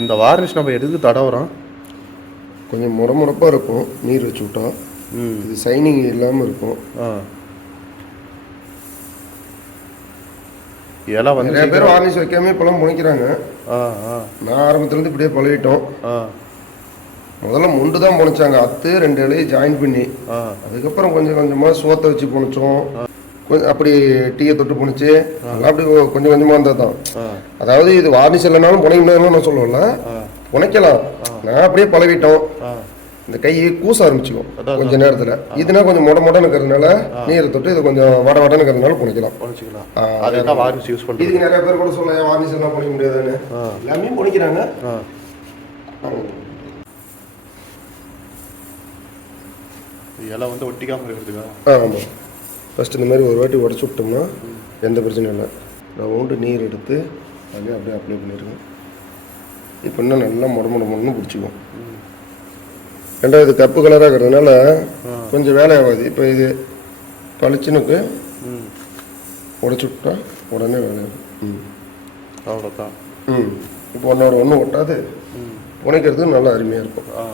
இந்த வார்னிஷ் நம்ம எதுக்கு தடவுறோம்? கொஞ்சம் முடமுடப்பாக இருக்கும் நீர் வச்சு விட்டா. இது சைனிங் இல்லாமல் இருக்கும். இலை வந்து நிறைய பேர் வார்னிஷ் வைக்காம இப்போலாம் முளைக்கிறாங்க. நான் ஆரம்பத்துலேருந்து இப்படியே பழகிட்டோம். முதல்ல முண்டு தான் புனைச்சாங்க அத்து ரெண்டு இலையை ஜாயின் பண்ணி. அதுக்கப்புறம் கொஞ்சம் கொஞ்சமாக சோத்தை வச்சு கொஞ்சம் அப்படி டீயை தொட்டு அதெல்லாம் அப்படி கொஞ்சம் கொஞ்சமாக வந்தது தான் அதாவது இது வார்னிஷ் இல்லைனாலும் புனைக்கணும்னு நான் சொல்லல ஆ. புனைக்கலாம். நான் அப்படியே பழகிட்டோம். ஆ. இந்த கை கூச ஆரம்பிச்சுக்கும் அதான், கொஞ்ச நேரத்தில். இதுனா கொஞ்சம் மொட மொடன்னு இருக்கிறதுனால நீரை தொட்டு இது கொஞ்சம் வட வடன்னு இருக்கிறதுனால புனைக்கலாம் வார்னிஷ் யூஸ் பண்ணுறது இதுக்கு நிறைய பேர் கூட சொல்ல வார்னிஷ் எல்லாம் புனைக்க முடியாதுன்னு. எல்லாமே புனைக்கிறாங்க. இலை வந்து ஒட்டிக்காமல் இருக்கிறதுக்கா? ஆமாம் ஃபஸ்ட் இந்த மாதிரி ஒரு வாட்டி உடச்சி விட்டோம்னா எந்த பிரச்சனையும் இல்லை. நான் உண்டு நீர் எடுத்து அப்படியே அப்படியே அப்ளை பண்ணிடுங்க. இப்போ இன்னும் நல்லா முட முட முடன்னு பிடிச்சிக்கும். ரெண்டாவது கப்பு கலராக இருக்கிறதுனால கொஞ்சம் வேலை ஆகாது. இப்போ இது பளிச்சுனுக்கு ம். உடச்சி விட்டா உடனே வேலை ம். அவ்வளோதான் ம். இப்போ ஒன்றோட ஒன்று ஒட்டாது. ம். புனைக்கிறதுக்கு நல்லா அருமையாக இருக்கும். ஆ.